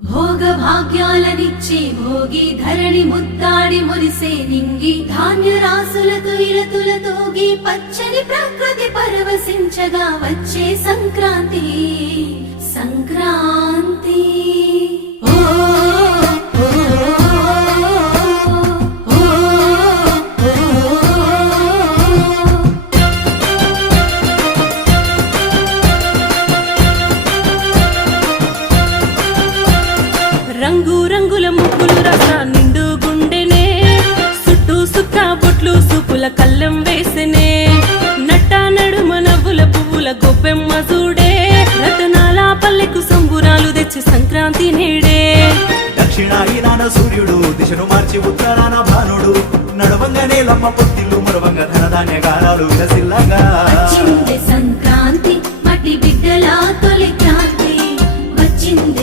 భోగ భాగ్యాలనిచ్చే భోగి ధరణి ముద్దాడి మురిసే నింగి ధాన్య రాసులతో ఇలతులతోగి పచ్చని ప్రకృతి పరవశించగా వచ్చే సంక్రాంతి సంక్రాంతి ఓ ఓ, ఓ, రంగు రంగుల ముగ్గులు రస నిండు గుండెనే చుట్టూ సుక్క బొట్లు సూపుల కళ్ళం వేసనే నట్ట నడుమ నవ్వుల పువ్వుల గొప్పెమ్మ చూడే రతనాల పల్లెకు సంబురాలు తెచ్చి సంక్రాంతి నేడే దక్షిణాయనాన సూర్యుడు దిశను మార్చి ఉత్తరాన భానుడు నడవంగానే లమ్మ పొత్తిల్లు మరవంగ ధనధాన్య గారాలు విలసిల్లగా వచ్చింది